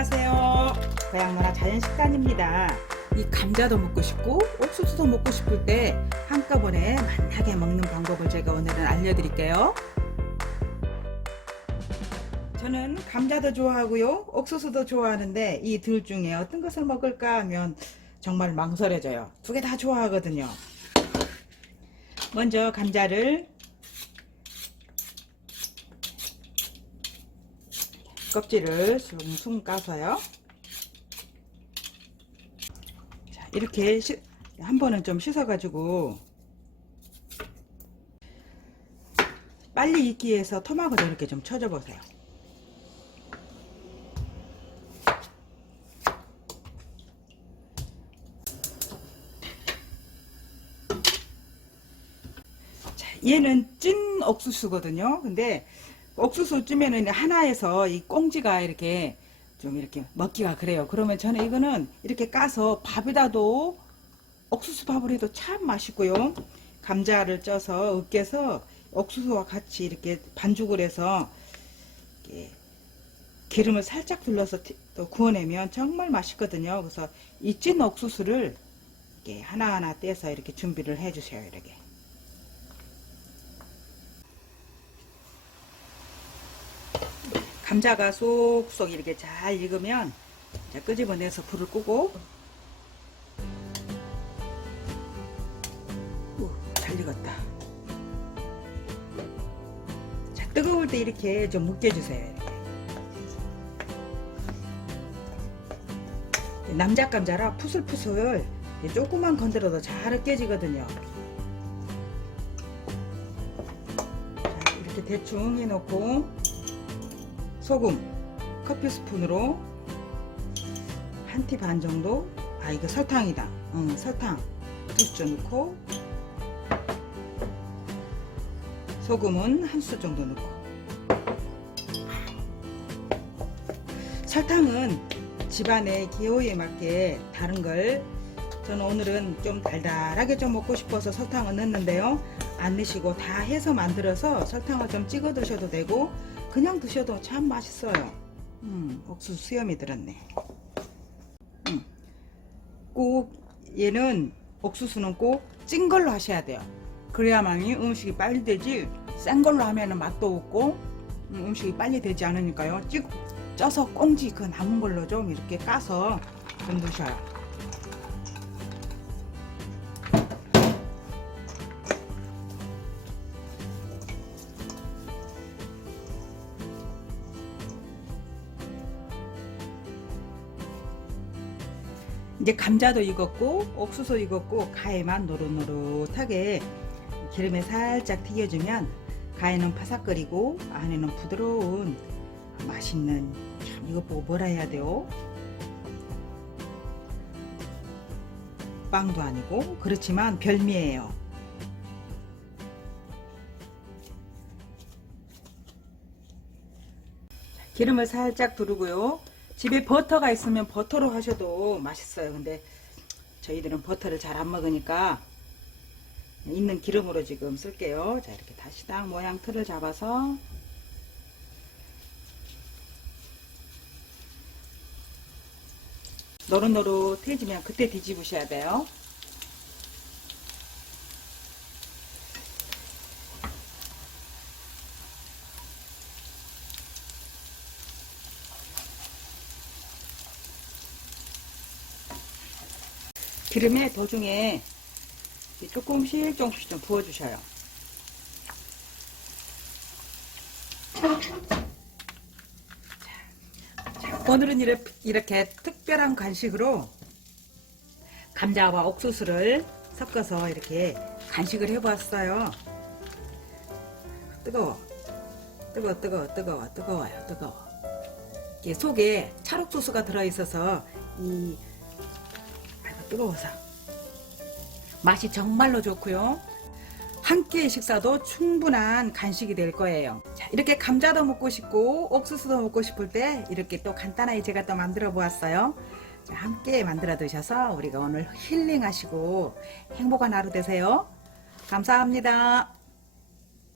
안녕하세요. 고향문화 자연식단입니다. 이 감자도 먹고 싶고 옥수수도 먹고 싶을 때 한꺼번에 만나게 먹는 방법을 제가 오늘은 알려드릴게요. 저는 감자도 좋아하고요, 옥수수도 좋아하는데 이 둘 중에 어떤 것을 먹을까 하면 정말 망설여져요. 두 개 다 좋아하거든요. 먼저 감자를 껍질을 숭숭 까서요. 자, 이렇게 씻- 한 번은 좀 씻어가지고 빨리 익기 위해서 토막을 이렇게 좀 쳐줘 보세요. 자, 얘는 찐 옥수수거든요. 근데 옥수수 찌면은 하나에서 이 꽁지가 이렇게 좀 이렇게 먹기가 그래요. 그러면 저는 이거는 이렇게 까서 밥에다도 옥수수 밥을 해도 참 맛있고요. 감자를 쪄서 으깨서 옥수수와 같이 이렇게 반죽을 해서 이렇게 기름을 살짝 둘러서 티- 또 구워내면 정말 맛있거든요. 그래서 이 찐 옥수수를 이렇게 하나하나 떼서 이렇게 준비를 해 주세요. 이렇게. 감자가 쏙쏙 이렇게 잘 익으면 자, 끄집어내서 불을 끄고. 오, 잘 익었다. 자 뜨거울 때 이렇게 좀 묶여주세요 이렇게. 남자 감자라 푸슬푸슬 조금만 건드려도 잘 으깨지거든요. 자, 이렇게 대충 해놓고 소금 커피 스푼으로 한 티 반 정도 아 이거 설탕이다. 응 설탕. 두 스푼 넣고 소금은 한수 정도 넣고. 설탕은 집안의 기호에 맞게 다른 걸 저는 오늘은 좀 달달하게 좀 먹고 싶어서 설탕을 넣는데요 안 넣으시고 다 해서 만들어서 설탕을 좀 찍어 드셔도 되고 그냥 드셔도 참 맛있어요. 음, 옥수수 수염이 들었네. 음, 꼭 얘는 옥수수는 꼭 찐 걸로 하셔야 돼요. 그래야만이 음식이 빨리 되지 센 걸로 하면은 맛도 없고 음, 음식이 빨리 되지 않으니까요. 찌, 쪄서 꽁지 그 남은 걸로 좀 이렇게 까서 좀 드셔요. 이제 감자도 익었고 옥수수 익었고 가에만 노릇노릇하게 기름에 살짝 튀겨주면 가에는 바삭거리고 안에는 부드러운 맛있는 참 이것 보고 뭐라 해야 돼요? 빵도 아니고 그렇지만 별미예요. 기름을 살짝 두르고요. 집에 버터가 있으면 버터로 하셔도 맛있어요. 근데 저희들은 버터를 잘 안 먹으니까 있는 기름으로 지금 쓸게요. 자, 이렇게 다시 딱 모양 틀을 잡아서 노릇노릇해지면 그때 뒤집으셔야 돼요. 기름에 도중에 조금씩 조금씩 좀 부어주셔요. 자, 오늘은 이렇게, 이렇게 특별한 간식으로 감자와 옥수수를 섞어서 이렇게 간식을 해보았어요. 뜨거워. 뜨거워, 뜨거워, 뜨거워, 뜨거워요, 뜨거워. 이게 속에 찰옥수수가 들어있어서 이 뜨거워서 맛이 정말로 좋고요. 한 끼의 식사도 충분한 간식이 될 거예요. 자, 이렇게 감자도 먹고 싶고 옥수수도 먹고 싶을 때 이렇게 또 간단하게 제가 또 만들어 보았어요. 자, 함께 만들어 드셔서 우리가 오늘 힐링하시고 행복한 하루 되세요. 감사합니다.